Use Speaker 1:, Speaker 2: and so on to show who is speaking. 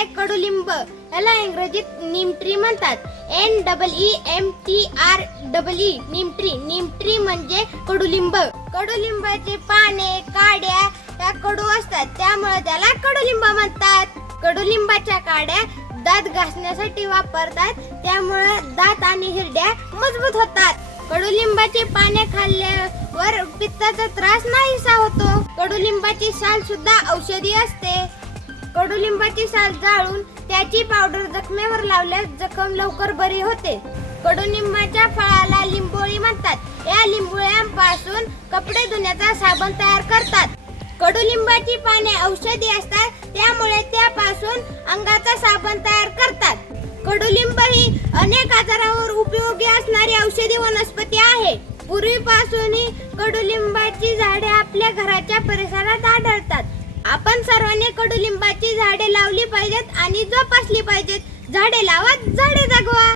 Speaker 1: आहे कडुलिंब याला इंग्रजीत नीम ट्री म्हणतात. N double E M T R double E neem tree. Tree tree म्हणजे कडुलिंब. कडुलिंबाचे पाने काड्या त्या कडू असतात. त्यामुळे त्याला कडुलिंब म्हणतात. कडुलिंबाच्या काड्या दात घासण्यासाठी वापरतात. त्यामुळे दात आणि हिरड्या मजबूत होतात. कडुलिंबाची पाने खाल्ल्यावर पित्ताचा त्रास नाहीसा होतो. कडुलिंबाची साल सुद्धा औषधी असते. कडुलिंबाची साल जाळून त्याची पावडर जखमेवर लावल्यास जखम लवकर बरी होते. कडुलिंबाच्या फळाला लिंबोळी म्हणतात. या लिंबोळ्यांपासून कपडे धुण्याचा साबण तयार करतात. कडुलिंबाची पाने औषधी असतात त्यामुळे त्यापासून अंगाचा साबण तयार करतात. कडुलिंब ही अनेक आजारावर उपयोगी असणारी औषधी वनस्पती आहे. पूर्वीपासूनही कडुलिंबाची झाडे आपल्या घराच्या परिसरात आढळतात. आपण सर्वांनी कडुलिंबाची झाडे लावली पाहिजेत आणि जोपासली पाहिजेत. झाडे लावा झाडे जगवा.